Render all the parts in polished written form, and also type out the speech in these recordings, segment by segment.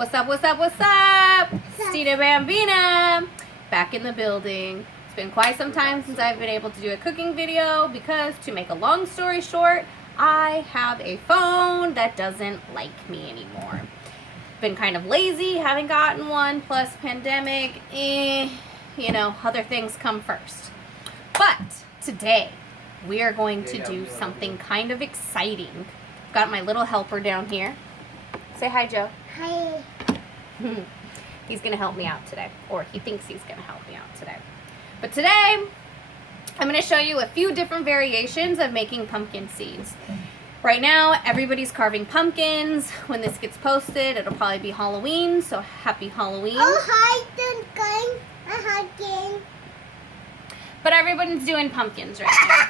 What's up, what's up, what's up? Styna BamBina back in the building. It's been quite some time since I've been able to do a cooking video because, to make a long story short, I have a phone that doesn't like me anymore. Been kind of lazy, haven't gotten one, plus pandemic, you know, other things come first. But today, we are going to do something kind of exciting. I've got my little helper down here. Say hi, Joe. Hi. He's going to help me out today, or he thinks he's going to help me out today. But today, I'm going to show you a few different variations of making pumpkin seeds. Right now, everybody's carving pumpkins. When this gets posted, it'll probably be Halloween, so happy Halloween. Oh, hi, Duncan. Hi, But everyone's doing pumpkins right now.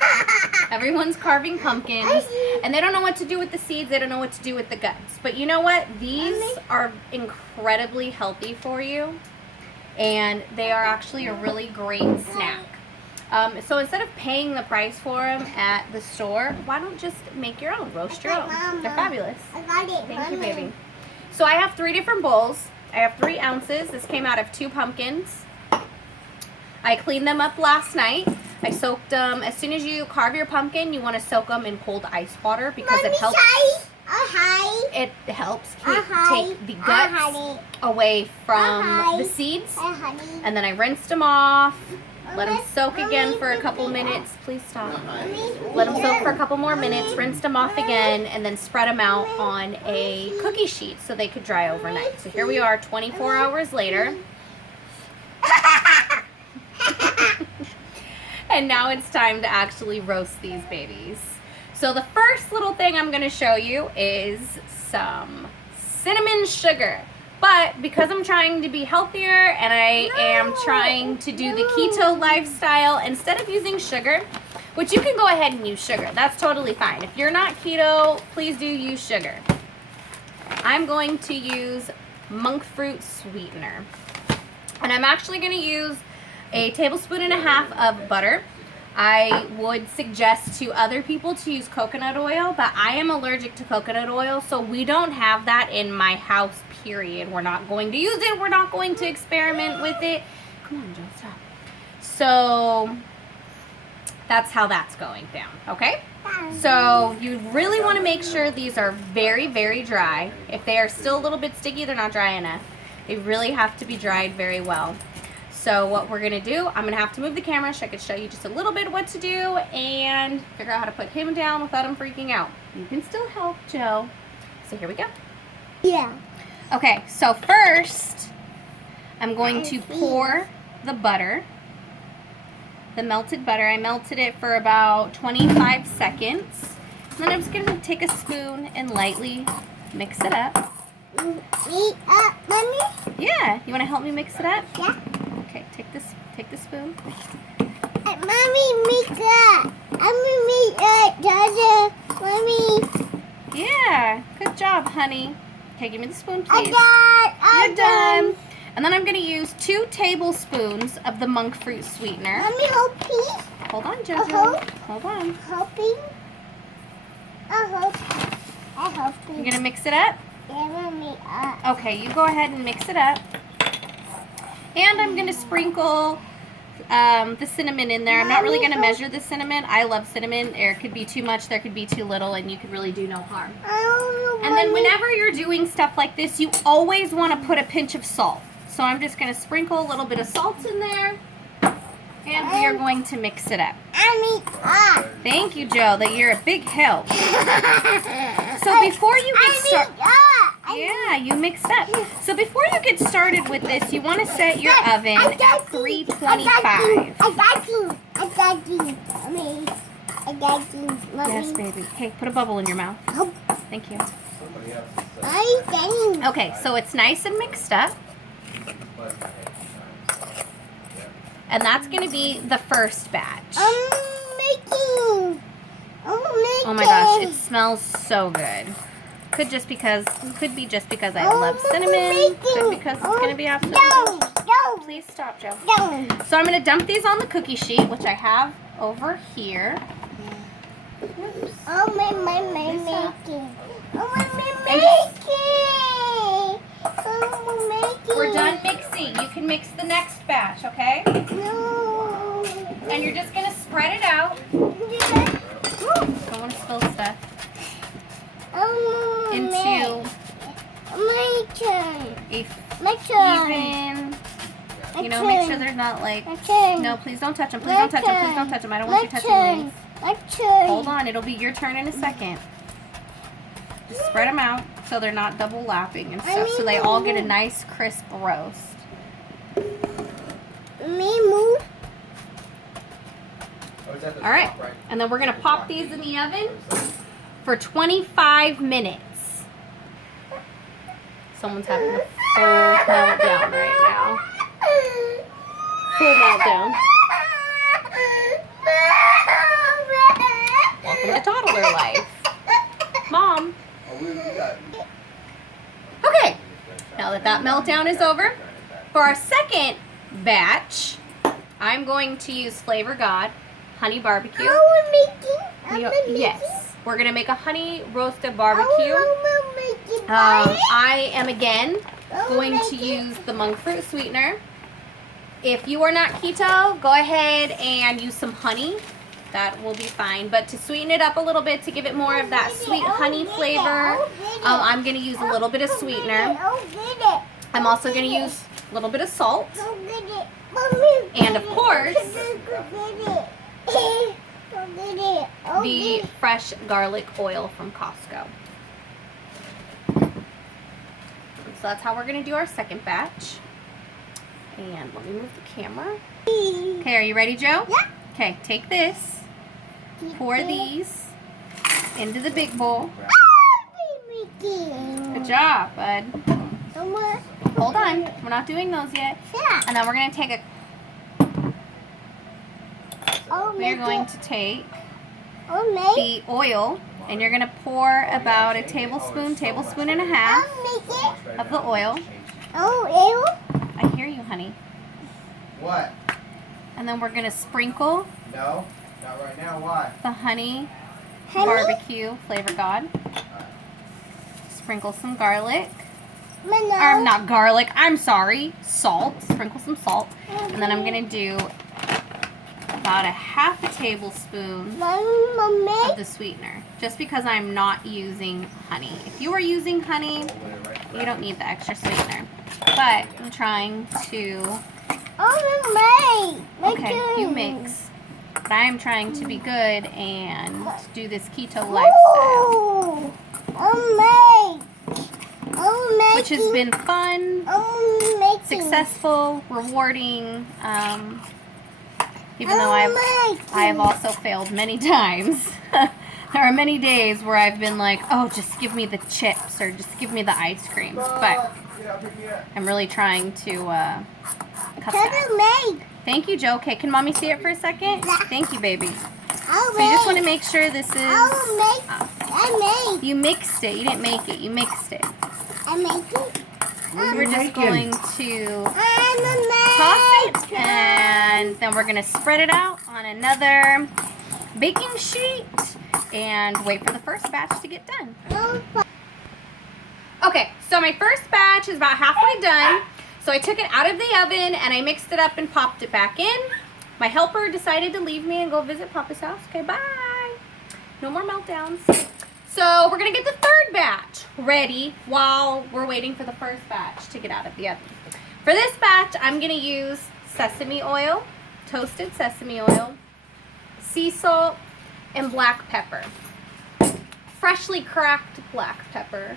Everyone's carving pumpkins, and they don't know what to do with the seeds. They don't know what to do with the guts. But you know what? These are incredibly healthy for you, and they are actually a really great snack. So instead of paying the price for them at the store, why don't just make your own? Roast your own. They're fabulous. I got it. Thank you, baby. So I have 3 different bowls. I have 3 ounces. This came out of 2 pumpkins. I cleaned them up last night. I soaked them. As soon as you carve your pumpkin, you want to soak them in cold ice water because it helps. It helps take the guts away from the seeds. And then I rinsed them off. Let them soak again for a couple minutes. Please stop. Let them soak for a couple more minutes. Rinsed them off again, and then spread them out on a cookie sheet so they could dry overnight. So here we are, 24 hours later. And now it's time to actually roast these babies. So the first little thing I'm going to show you is some cinnamon sugar. But because I'm trying to be healthier and I am trying to do the keto lifestyle, instead of using sugar, which you can go ahead and use sugar. That's totally fine. If you're not keto, please do use sugar. I'm going to use monk fruit sweetener. And I'm actually going to use a 1.5 tablespoons of butter. I would suggest to other people to use coconut oil, but I am allergic to coconut oil, so we don't have that in my house, period. We're not going to use it. We're not going to experiment with it. Come on, Joe, stop. So that's how that's going down, okay? So you really want to make sure these are very, very dry. If they are still a little bit sticky, they're not dry enough. They really have to be dried very well. So what we're going to do, I'm going to have to move the camera so I can show you just a little bit what to do and figure out how to put him down without him freaking out. You can still help, Joe. So here we go. Yeah. Okay, so first, I'm going to pour the butter, the melted butter. I melted it for about 25 seconds. And then I'm just going to take a spoon and lightly mix it up. Mommy? Yeah, you want to help me mix it up? Yeah. Okay, take the spoon. Mommy, make that. I'm gonna make that, Mommy. Yeah, good job, honey. Okay, give me the spoon, please. I'm done. And then I'm going to use 2 tablespoons of the monk fruit sweetener. Mommy, helping. Hold on, Jojo. Hold on. Helping. I'm helping. You're going to mix it up? Yeah, Mommy. Okay, you go ahead and mix it up. And I'm going to sprinkle the cinnamon in there. I'm not really going to measure the cinnamon. I love cinnamon. There could be too much, there could be too little, and you could really do no harm. And then whenever you're doing stuff like this, you always want to put a pinch of salt. So I'm just going to sprinkle a little bit of salt in there, and we are going to mix it up. Thank you, Joe, that you're a big help. So before you get started, yeah, you mix up. So before you get started with this, you want to set your oven at 325. Yes, baby. Hey, put a bubble in your mouth. Thank you. Okay, so it's nice and mixed up. And that's going to be the first batch. Oh my gosh, it smells so good. Could be just because I love cinnamon. Could because it's going to be absolutely delicious. Please stop, Joe. So I'm going to dump these on the cookie sheet, which I have over here. Oops. Oh, my making. Oh, my making. Oh, mix the next batch, okay? No. And you're just gonna spread it out. Don't want to spill stuff. Into my turn. a My turn. even, My you know, turn. make sure there's not like, My turn. no, please don't touch them. Please My don't touch them. Please turn. don't touch them. I don't My want you touching turn. these. My turn. Hold on, it'll be your turn in a second. Just spread them out so they're not double lapping and stuff, so they all get a nice crisp roast. Me move. All right, and then we're gonna pop these in the oven for 25 minutes. Someone's having a full meltdown right now. Full meltdown. Welcome to toddler life. Mom. Okay, now that that meltdown is over, for our second batch, I'm going to use Flavor God Honey Barbecue. Yes, we're gonna make a honey roasted barbecue. I am again going to use the monk fruit sweetener. If you are not keto, go ahead and use some honey. That will be fine. But to sweeten it up a little bit, to give it more of that sweet honey flavor, I'm going to use a little bit of sweetener. I'm also going to use a little bit of salt. And of course, the fresh garlic oil from Costco. So that's how we're going to do our second batch. And let me move the camera. Okay, are you ready, Joe? Yeah. Okay, take this. Pour these into the big bowl. Good job, bud. Hold on. We're not doing those yet. And then we're going to take a... We're going to take the oil, and you're going to pour about a tablespoon and a half of the oil. I hear you, honey. What? And then we're going to sprinkle No, not right now. Why? the honey barbecue Flavor God. Sprinkle some garlic. Or not garlic, I'm sorry. Salt. Sprinkle some salt. And then I'm going to do about a half a tablespoon of the sweetener. Just because I'm not using honey. If you are using honey, you don't need the extra sweetener. But I'm trying to... Okay, you mix. But I am trying to be good and do this keto lifestyle. Which has been fun, successful, rewarding, even though I have also failed many times. There are many days where I've been like, oh, just give me the chips or just give me the ice cream. But I'm really trying to cut that. Thank you, Joe. Okay, can Mommy see it for a second? Thank you, baby. So you just want to make sure this is... You mixed it. You didn't make it. You mixed it. So we're just going to toss it, and then we're going to spread it out on another baking sheet and wait for the first batch to get done. Okay, so my first batch is about halfway done. So I took it out of the oven and I mixed it up and popped it back in. My helper decided to leave me and go visit Papa's house. Okay, bye. No more meltdowns. So we're gonna get the third batch ready while we're waiting for the first batch to get out of the oven. For this batch, I'm gonna use sesame oil, toasted sesame oil, sea salt, and black pepper. Freshly cracked black pepper.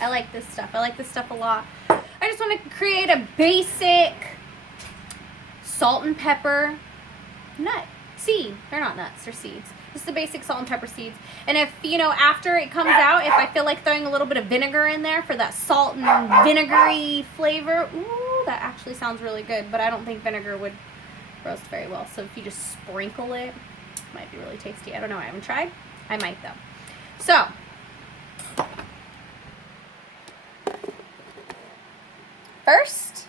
I like this stuff. I like this stuff a lot. I just want to create a basic salt and pepper nut. Seed. They're not nuts, they're seeds. Just the basic salt and pepper seeds. And if, you know, after it comes out, if I feel like throwing a little bit of vinegar in there for that salt and vinegary flavor, ooh, that actually sounds really good. But I don't think vinegar would roast very well. So if you just sprinkle it, it might be really tasty. I don't know. I haven't tried. I might, though. So... First,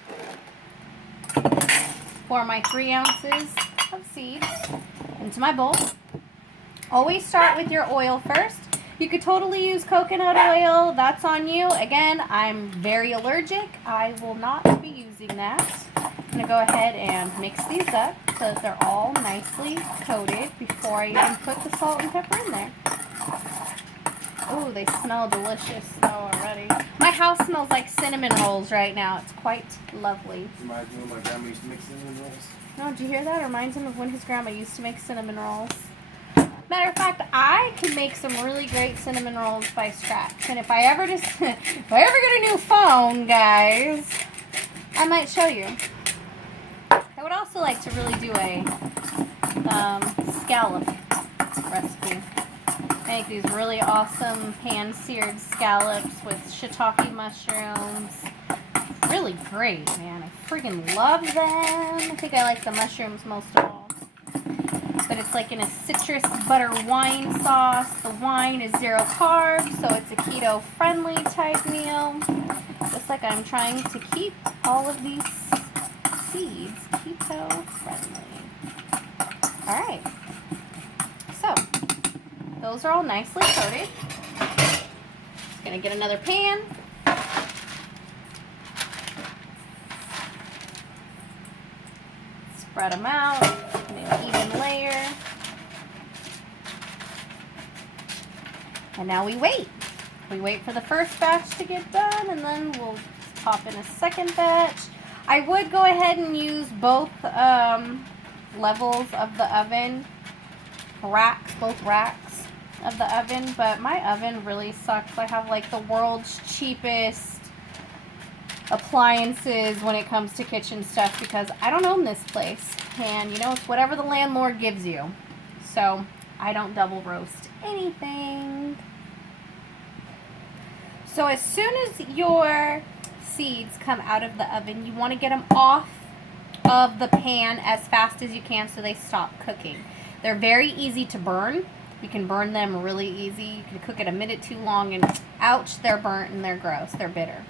pour my 3 ounces of seeds into my bowl. Always start with your oil first. You could totally use coconut oil. That's on you. Again, I'm very allergic. I will not be using that. gonna go ahead and mix these up so that they're all nicely coated before I even put the salt and pepper in there. Oh, they smell delicious though already. My house smells like cinnamon rolls right now. It's quite lovely. Reminds me of my grandma used to make cinnamon rolls. No, did you hear that? It reminds him of when his grandma used to make cinnamon rolls. Matter of fact, I could make some really great cinnamon rolls by scratch. And if I ever get a new phone, guys, I might show you. I would also like to really do a scallop recipe. Make these really awesome pan-seared scallops with shiitake mushrooms. Really great, man. I freaking love them. I think I like the mushrooms most of all. But it's like in a citrus butter wine sauce. The wine is 0 carbs, so it's a keto-friendly type meal. Just like I'm trying to keep all of these seeds keto-friendly. Alright. So, those are all nicely coated. Just going to get another pan. Spread them out in an even layer. And now we wait. We wait for the first batch to get done, and then we'll pop in a second batch. I would go ahead and use both levels of the oven, both racks of the oven, but my oven really sucks. I have like the world's cheapest appliances when it comes to kitchen stuff because I don't own this place, and you know, it's whatever the landlord gives you. So I don't double roast anything. So as soon as your seeds come out of the oven, you want to get them off of the pan as fast as you can so they stop cooking. They're very easy to burn. You can burn them really easy. You can cook it a minute too long and ouch, they're burnt and they're gross. They're bitter.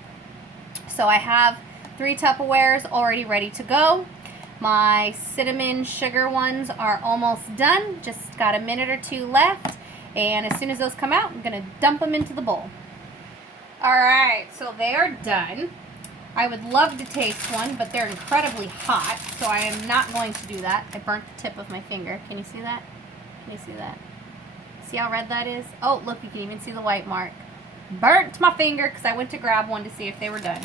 So I have 3 Tupperwares already ready to go. My cinnamon sugar ones are almost done. Just got a minute or 2 left. And as soon as those come out, I'm going to dump them into the bowl. Alright, so they are done. I would love to taste one, but they're incredibly hot, so I am not going to do that. I burnt the tip of my finger. Can you see that? Can you see that? See how red that is? Oh, look, you can even see the white mark. Burnt my finger because I went to grab one to see if they were done.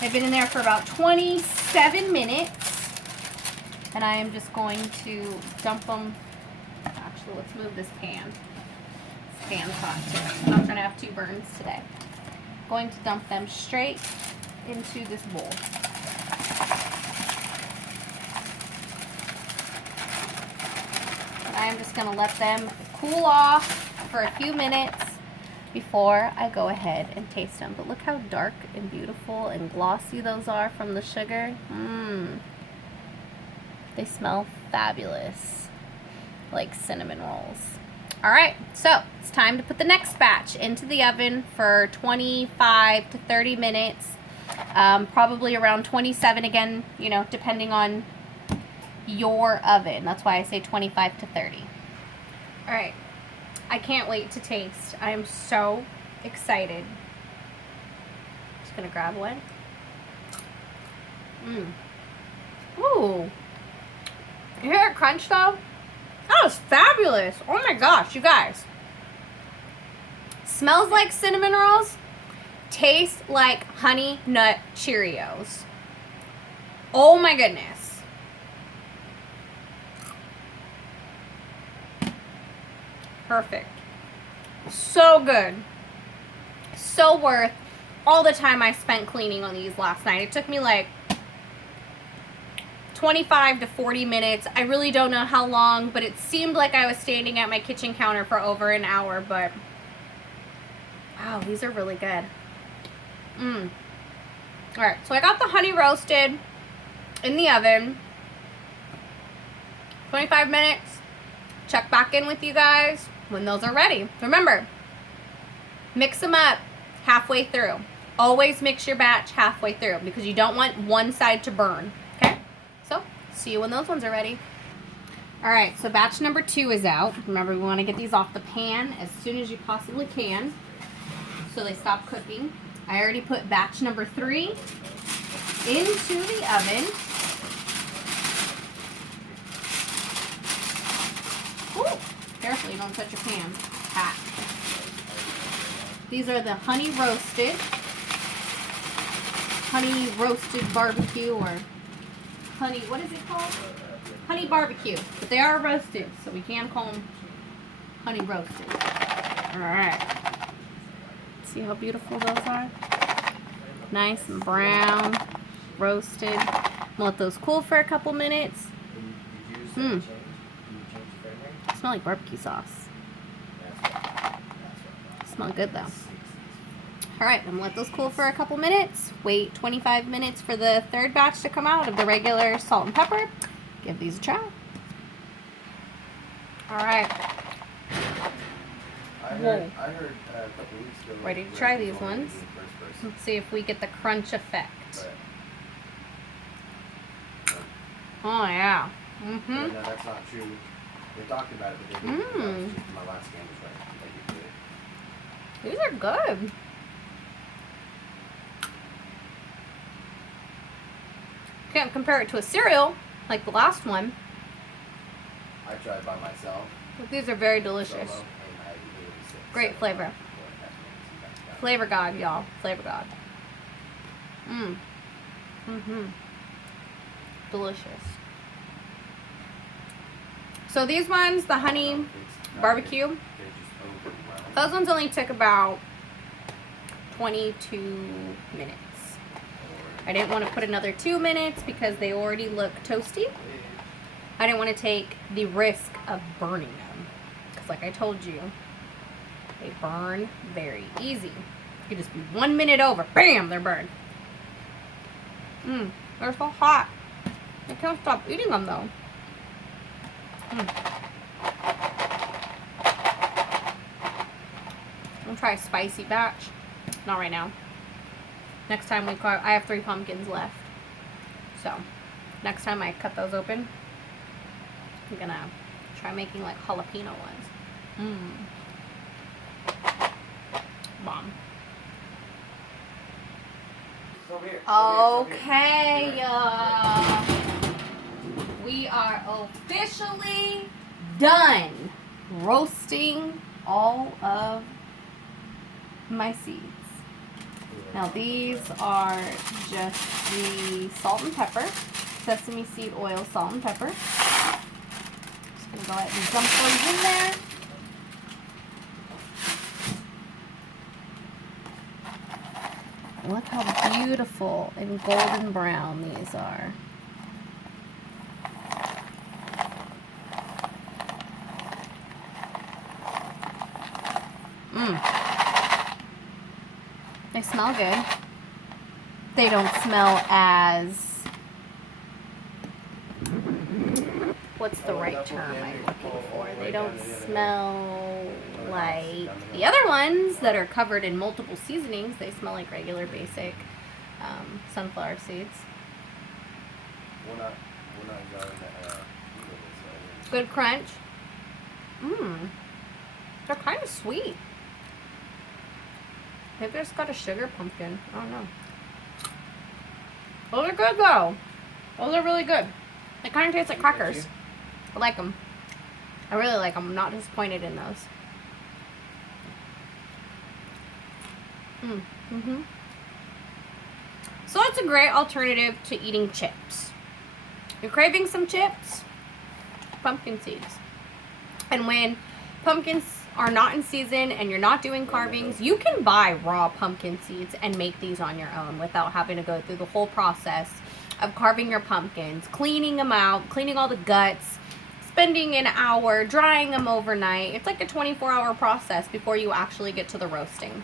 They've been in there for about 27 minutes, and I am just going to dump them. Actually, let's move this pan. This pan's hot too. I'm trying to have 2 burns today. Going to dump them straight into this bowl. And I am just going to let them cool off for a few minutes before I go ahead and taste them. But look how dark and beautiful and glossy those are from the sugar. They smell fabulous, like cinnamon rolls. Alright, so it's time to put the next batch into the oven for 25 to 30 minutes. Probably around 27 again, you know, depending on your oven. That's why I say 25 to 30. Alright, I can't wait to taste. I am so excited. Just gonna grab one. Ooh. You hear it crunch though? That was fabulous. Oh my gosh, you guys. Smells like cinnamon rolls. Tastes like Honey Nut Cheerios. Oh my goodness. Perfect. So good. So worth all the time I spent cleaning on these last night. It took me like 25 to 40 minutes. I really don't know how long, but it seemed like I was standing at my kitchen counter for over an hour, but wow, these are really good. Alright, so I got the honey roasted in the oven. 25 minutes. Check back in with you guys when those are ready. Remember, mix them up halfway through. Always mix your batch halfway through because you don't want one side to burn. So, see you when those ones are ready. Alright, so batch number 2 is out. Remember, we want to get these off the pan as soon as you possibly can so they stop cooking. I already put batch number 3 into the oven. Ooh, careful, you don't touch your pan. Hot. These are the honey roasted barbecue, or honey, what is it called? Honey barbecue. But they are roasted, so we can call them honey roasted. Alright. See how beautiful those are? Nice and brown, roasted. Let those cool for a couple minutes. Smell like barbecue sauce. Smell good though. Alright, I'm gonna let those cool for a couple minutes. Wait 25 minutes for the third batch to come out of the regular salt and pepper. Give these a try. Alright. I heard a couple weeks ago. Ready to try these ones? Let's see if we get the crunch effect. Oh yeah. Mm-hmm. No, that's not true. They talked about it, but they didn't. Just my last game was right. These are good. Can't compare it to a cereal like the last one. I tried by myself. But these are very delicious. Great flavor. Flavor God, y'all. Flavor God. Delicious. So these ones, the honey barbecue, those ones only took about 22 minutes. I didn't want to put another 2 minutes because they already look toasty. I didn't want to take the risk of burning them. Because like I told you, they burn very easy. You could just be 1 minute over. Bam! They're burned. They're so hot. I can't stop eating them though. I'll try a spicy batch. Not right now. Next time we carve, I have 3 pumpkins left. So, next time I cut those open, I'm gonna try making like jalapeno ones. Bomb. Okay, we are officially done roasting all of my seeds. Now these are just the salt and pepper, sesame seed oil, salt and pepper. Just gonna go ahead and dump those in there. Look how beautiful and golden brown these are. They smell good. They don't smell as, what's the right term I'm looking for? They don't smell like the other ones that are covered in multiple seasonings. They smell like regular basic sunflower seeds. Good crunch. They're kind of sweet. Maybe it's got a sugar pumpkin. I don't know. Those are good though. Those are really good. They kind of taste like crackers. I like them. I really like them. I'm not disappointed in those. So it's a great alternative to eating chips. You're craving some chips? Pumpkin seeds. And when pumpkins are not in season and you're not doing carvings, you can buy raw pumpkin seeds and make these on your own without having to go through the whole process of carving your pumpkins, cleaning them out, cleaning all the guts, spending an hour, drying them overnight. It's like a 24-hour process before you actually get to the roasting.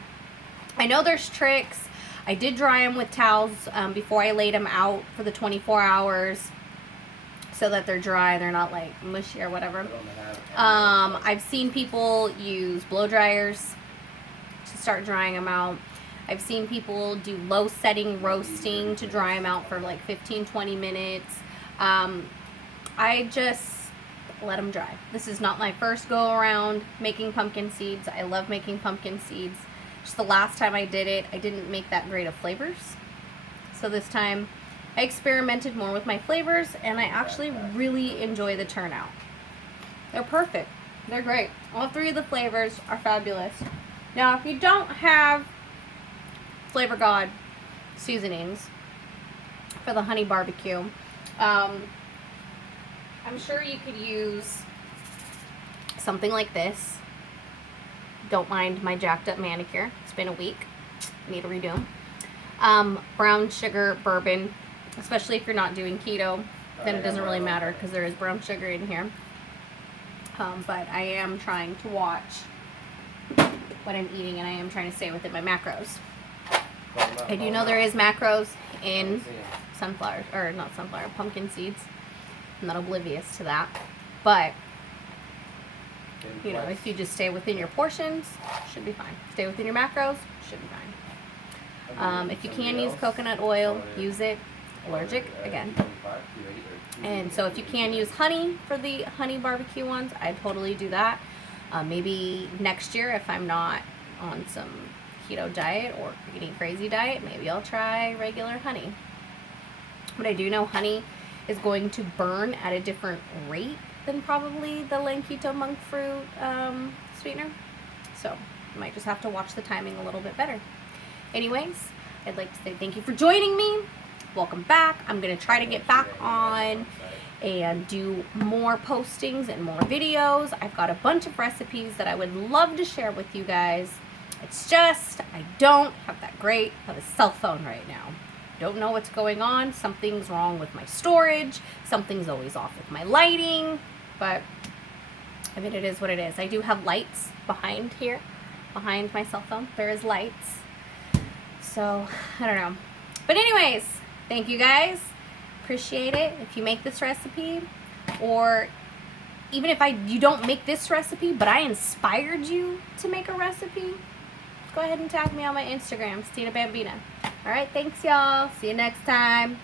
I know there's tricks. I did dry them with towels before I laid them out for the 24 hours so that they're dry, they're not like mushy or whatever. I've seen people use blow dryers to start drying them out. I've seen people do low setting roasting to dry them out for like 15-20 minutes. I just let them dry. This is not my first go around making pumpkin seeds. I love making pumpkin seeds. Just the last time I did it, I didn't make that great of flavors. So this time I experimented more with my flavors, and I actually really enjoy the turnout. They're perfect. They're great. All 3 of the flavors are fabulous. Now, if you don't have Flavor God seasonings for the honey barbecue, I'm sure you could use something like this. Don't mind my jacked up manicure. It's been a week. Need a redo. Brown sugar bourbon, especially if you're not doing keto, then it doesn't really matter because there is brown sugar in here. But I am trying to watch what I'm eating, and I am trying to stay within my macros. I do know there is macros in sunflower, or not sunflower, pumpkin seeds. I'm not oblivious to that. But, you know, if you just stay within your portions, should be fine. Stay within your macros, should be fine. If you can use coconut oil, use it. Allergic, again. And so if you can use honey for the honey barbecue ones, I'd totally do that. Maybe next year, if I'm not on some keto diet or eating crazy diet, maybe I'll try regular honey. But I do know honey is going to burn at a different rate than probably the Lanquito monk fruit sweetener. So you might just have to watch the timing a little bit better. Anyways, I'd like to say thank you for joining me. Welcome back. I'm going to try to get back on and do more postings and more videos. I've got a bunch of recipes that I would love to share with you guys. It's just I don't have that great of a cell phone right now. Don't know what's going on. Something's wrong with my storage. Something's always off with my lighting. But I mean, it is what it is. I do have lights behind here, behind my cell phone. There is lights. So I don't know. But anyways, thank you guys. Appreciate it. If you make this recipe, or even if you don't make this recipe, but I inspired you to make a recipe, go ahead and tag me on my Instagram, Styna BamBina. All right, thanks y'all. See you next time.